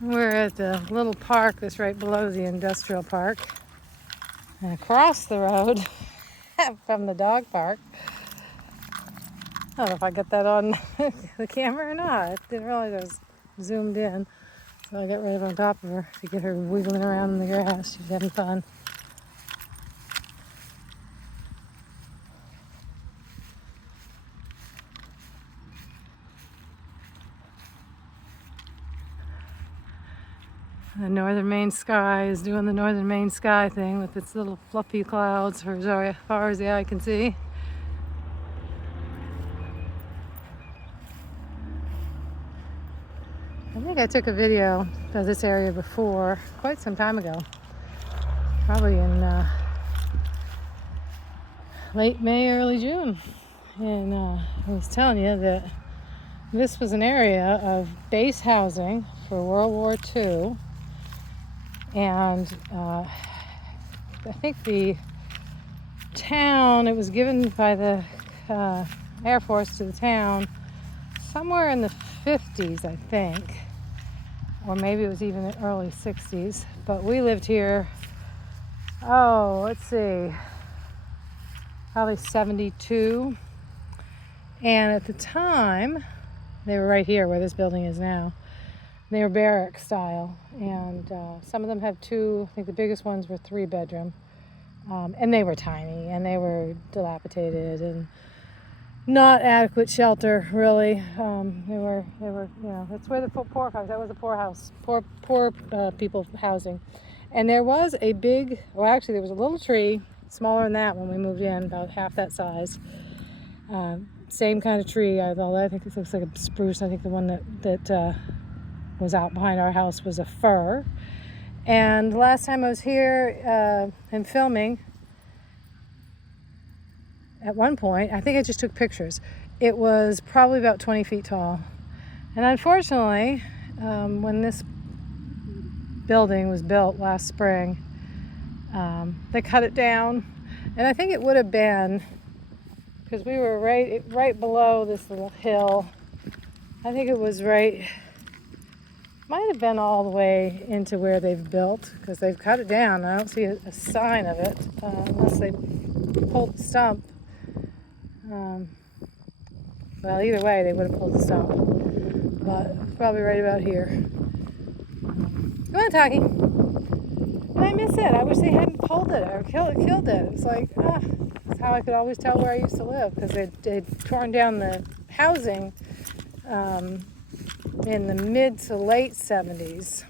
We're at the little park that's right below the industrial park. And across the road from the dog park. I don't know if I got that on the camera or not. I didn't realize I was zoomed in. So I got right up on top of her to get her wiggling around in the grass. She's having fun. The northern Maine sky is doing the northern Maine sky thing with its little fluffy clouds for as far as the eye can see. I think I took a video of this area before, quite some time ago. Probably in late May, early June. And I was telling you that this was an area of base housing for World War II. And I think the town, it was given by the Air Force to the town somewhere in the 50s, I think. Or maybe it was even the early 60s. But we lived here, let's see, probably 72. And at the time, they were right here where this building is now. They were barrack style, and some of them have two. I think the biggest ones were 3-bedroom, and they were tiny, and they were dilapidated and not adequate shelter, really. They were, that's where the poor house. That was a poor house, poor people housing, and there was a big. Well, actually, there was a little tree, smaller than that when we moved in, about half that size. Same kind of tree, although I think this looks like a spruce. I think the one that was out behind our house was a fir. And the last time I was here and filming, at one point, I think I just took pictures. It was probably about 20 feet tall. And unfortunately, when this building was built last spring, they cut it down. And I think it would have been, because we were right below this little hill. I think it was might have been all the way into where they've built, because they've cut it down. I don't see a sign of it unless they pulled the stump. Well, either way, they would have pulled the stump, but probably right about here. Come on, Taki. And I miss it. I wish they hadn't pulled it or killed it. It's like, that's how I could always tell where I used to live, because they'd torn down the housing in the mid to late 70s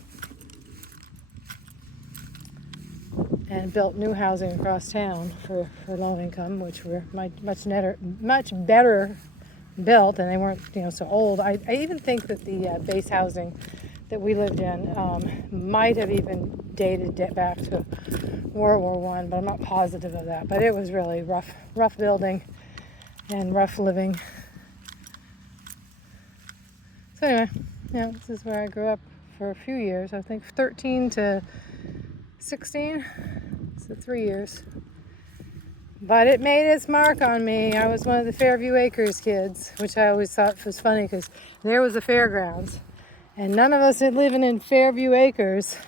and built new housing across town for low income, which were much better built, and they weren't so old. I even think that the base housing that we lived in might have even dated back to World War I, but I'm not positive of that. But it was really rough building and rough living. So anyway, this is where I grew up for a few years. I think 13 to 16, so 3 years. But it made its mark on me. I was one of the Fairview Acres kids, which I always thought was funny, because there was the fairgrounds, and none of us living in Fairview Acres,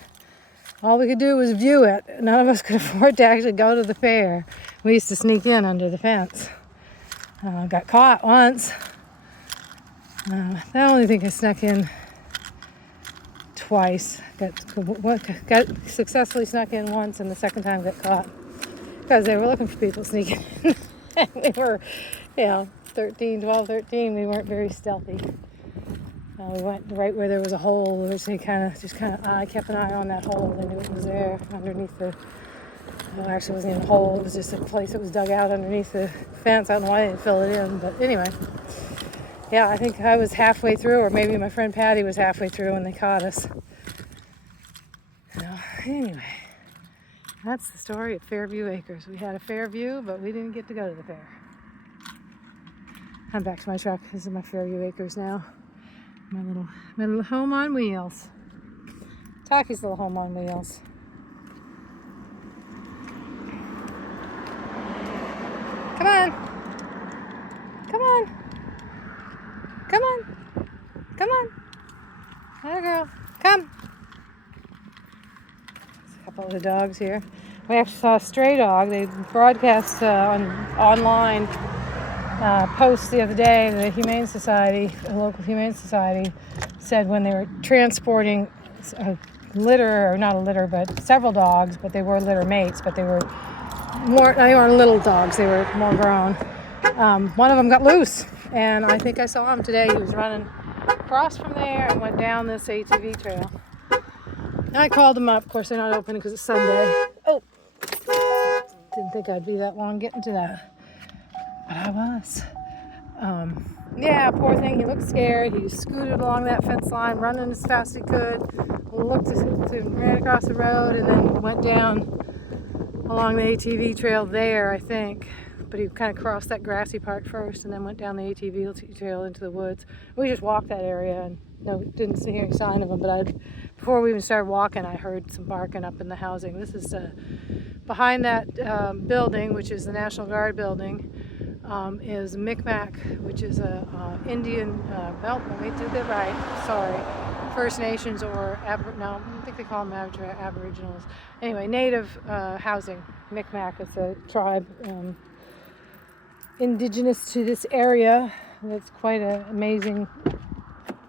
all we could do was view it. None of us could afford to actually go to the fair. We used to sneak in under the fence. Got caught once. I only think I snuck in twice. Got successfully snuck in once, and the second time got caught, because they were looking for people sneaking in. We were, 12, 13. We weren't very stealthy. We went right where there was a hole, which they I kept an eye on that hole. They knew it was there underneath the. Well, actually, it wasn't even a hole. It was just a place that was dug out underneath the fence. I don't know why they didn't fill it in, but anyway. Yeah, I think I was halfway through, or maybe my friend Patty was halfway through when they caught us. Anyway, that's the story at Fairview Acres. We had a Fairview, but we didn't get to go to the fair. I'm back to my truck. This is my Fairview Acres now. My little home on wheels. Taki's little home on wheels. Come on. Come on. Come on. Come on. Hi, girl. Come. There's a couple of the dogs here. We actually saw a stray dog. They broadcast online post the other day. The Humane Society, a local Humane Society, said when they were transporting a litter, or not a litter, but several dogs, but they were litter mates, but they weren't little dogs, they were more grown. One of them got loose, and I think I saw him today. He was running across from there and went down this ATV trail. And I called him up. Of course, they're not open because it's Sunday. Oh, didn't think I'd be that long getting to that, but I was. Yeah, poor thing. He looked scared. He scooted along that fence line, running as fast as he could. Looked ran across the road, and then went down along the ATV trail there, I think. But he kind of crossed that grassy part first, and then went down the ATV trail into the woods. We just walked that area, and didn't see any sign of him. But before we even started walking, I heard some barking up in the housing. This is behind that building, which is the National Guard building. Is Micmac, which is a Indian, let me do that right, sorry, First Nations or, I think they call them Aboriginals. Anyway, native housing. Micmac is a tribe indigenous to this area. That's quite an amazing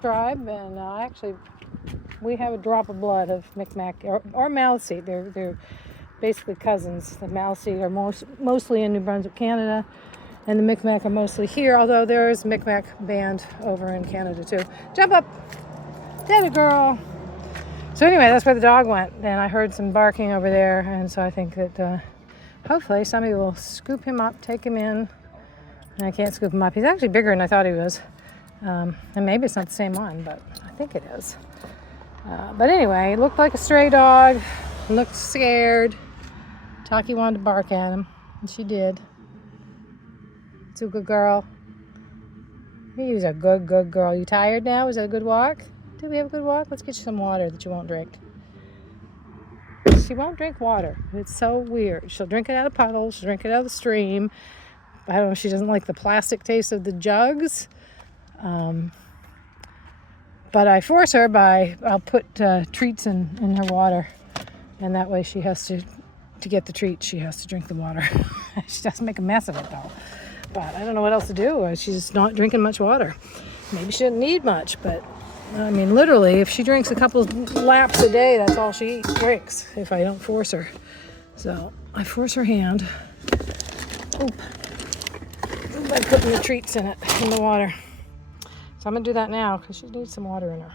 tribe, and actually we have a drop of blood of Micmac or Maliseet. They're basically cousins. The Maliseet are mostly in New Brunswick, Canada. And the Micmac are mostly here, although there is a Micmac band over in Canada too. Jump up! Get it, girl! So anyway, that's where the dog went. And I heard some barking over there, and so I think that hopefully somebody will scoop him up, take him in. And I can't scoop him up. He's actually bigger than I thought he was. And maybe it's not the same one, but I think it is. But anyway, it looked like a stray dog. Looked scared. Taki wanted to bark at him, and she did. It's a good girl. You're a good girl. You tired now? Was that a good walk? Did we have a good walk? Let's get you some water that you won't drink. She won't drink water. It's so weird. She'll drink it out of puddles. She'll drink it out of the stream. I don't know if she doesn't like the plastic taste of the jugs. But I force her I'll put treats in her water. And that way she has to get the treats, she has to drink the water. She doesn't make a mess of it though. But I don't know what else to do. She's not drinking much water. Maybe she doesn't need much, but I mean, literally, if she drinks a couple laps a day, that's all she drinks if I don't force her. So I force her hand by putting the treats in the water. So I'm going to do that now because she needs some water in her.